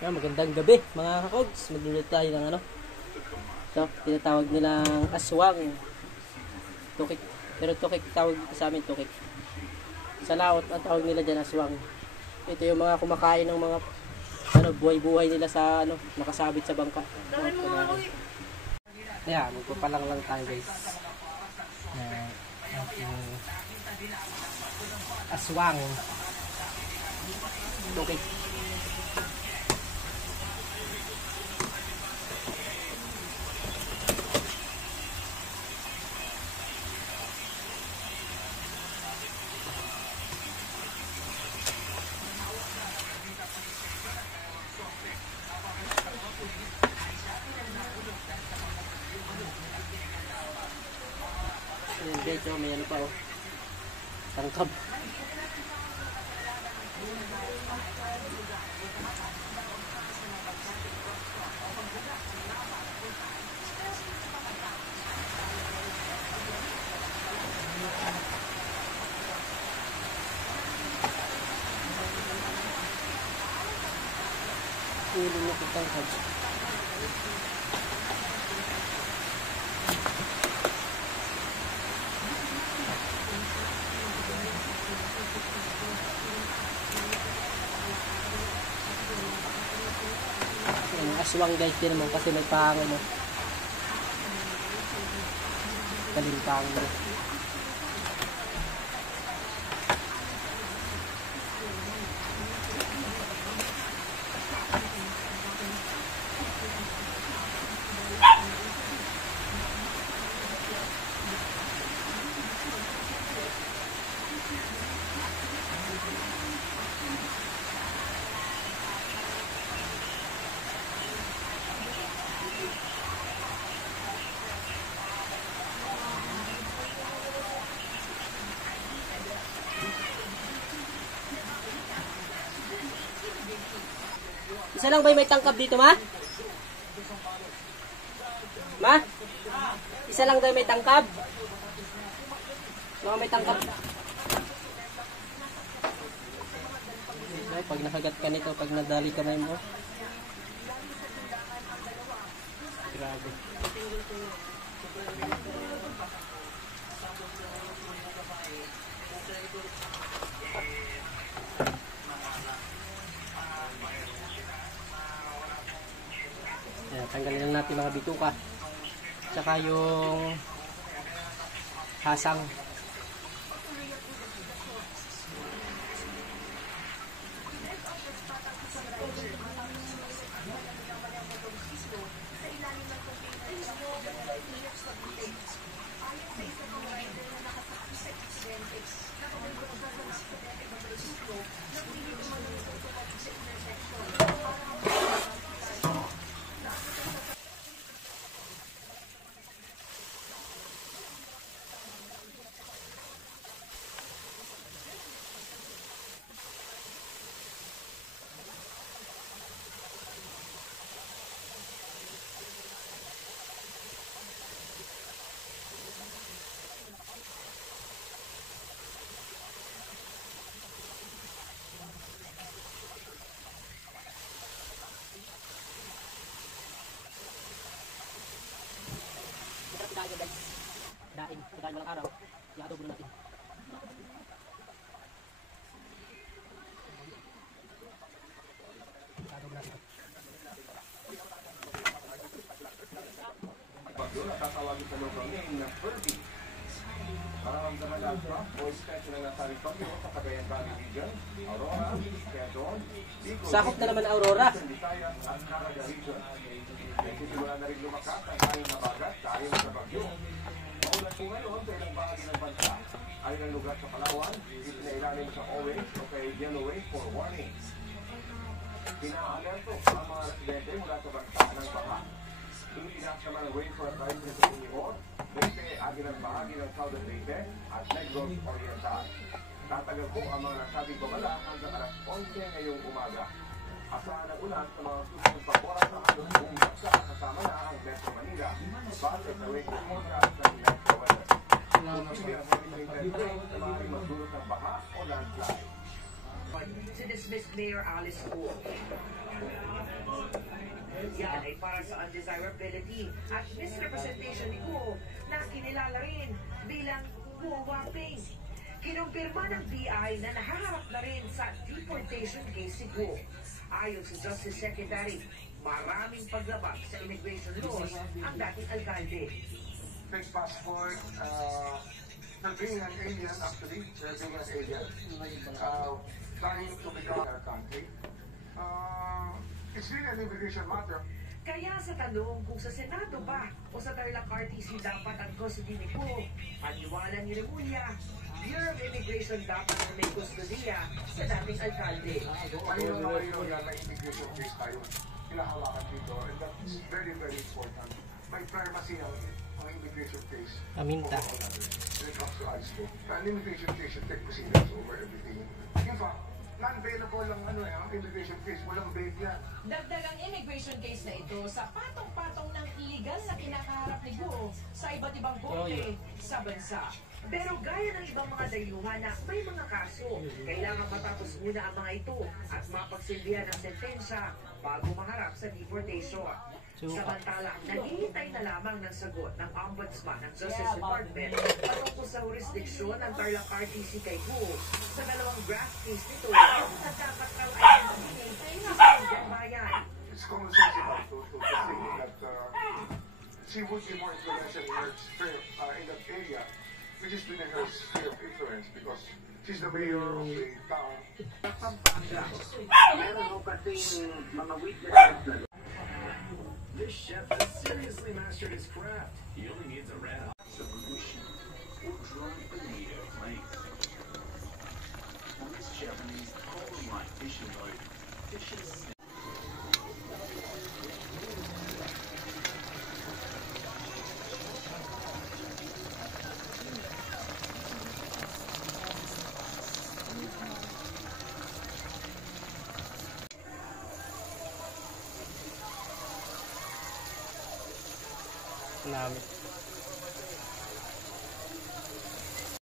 Magandang gabi mga kakogs. Magluluto tayo ng ano. So, tinatawag nilang aswang. Tukik. Pero tukik tawag sa amin tukik. Sa laot ang tawag nila dyan aswang. Ito yung mga kumakain ng mga buhay-buhay nila sa nakasabit sa bangka. Ayan, magpapalang lang tayo guys. Aswang. Tukik. Ayan guys, may ano pa tangkab. Ulo na tangkab. Aswang guys din naman kasi may pango mo. Kalimpang mo. Isa lang ba may tangkab dito, ma? Ma? Isa lang daw may tangkab? Mga may tangkab. Ay, pag nakagat ka nito, pag nadali kamay mo. Grabe. Ayan, tanggalin lang natin mga bituka. Tsaka yung hasang. Daing, kailangan walang araw, i-adobo na natin. I-adobo natin. Pagdoon at tatawagin sa local name na Furby. Mararamdaman ang drop o extension ng nasaring pagyo sa Cagayan Valley Region, Aurora, Quezon, Bicol, Sakop na naman Aurora. Visayas at Caraga Region. Nagsisimula na rin lumakas ang hangin na bagat dahil sa bagyo. Maulan po ngayon sa ilang bahagi ng bansa. Ay ng lugar sa Palawan, isinailalim sa orange o kay yellow wave for warning. Pinaalerto ang mga residente mula sa bansa ng baha. Pilipinas naman ang wave for advisory sa Pumihor, Leyte, Aguilang bahagi ng Southern Leyte at Negros Oriental. Tatagal po ang mga nasabing babala hanggang alas 11 ngayong umaga. Asahan ang ulan sa mga susunod pa oras sa halos buong bansa kasama na ang Metro Manila. Base sa wave forecast ng Metro Weather. Posible ang heavy rain sa maaaring magdulot ng baha o landslide. Si dismissed Mayor Alice Go. ay para sa undesirability at misrepresentation ni Guo na kinilala rin bilang Guo Waping. Kinumpirma ng BI na nahaharap na rin sa deportation case si Guo. Ayon sa Justice Secretary, maraming paglabag sa immigration laws ang dating alkalde. Fake passport, they're being an alien actually, they're being an alien, trying to become our country. It's really an immigration matter. Kaya sa tanong kung sa Senado ba o sa Tarlac RTC dapat ang custody ni Guo, paniwala ni Remulla, Bureau of Immigration dapat na may kustodiya sa dating alkalde. Malinaw na malinaw yan na immigration case tayo hinahawakan dito, and that's very, very important. May primacy ang immigration case. Aminta. When it comes to ISPO. An immigration case should take precedence over everything. In fact, non-bailable ang ang immigration case, walang bail yan. Dagdag ang immigration case na ito sa patong-patong ng illegal na kinakaharap ni Guo sa iba't ibang korte sa bansa. Pero gaya ng ibang mga dayuhan na may mga kaso, kailangan matapos muna ang mga ito at mapagsilbihan ng sentensya bago maharap sa deportation. Samantala, naghihintay na lamang ng sagot ng Ombudsman ng Justice Department patungkol sa jurisdiksyon ng Tarlac RTC kay Guo sa dalawang graft case nito na dapat raw ay hindi sa isang bayan. It's common sense enough to think that she would be more influential in her sphere, in that area, which is within her sphere of influence because she's the mayor of the town. Pampanga. Meron ho kasing mga witnesses na This chef has seriously mastered his craft. He only needs a red hot solution or dry bonito flakes. On this Japanese cold line fishing boat, fishes. Namin.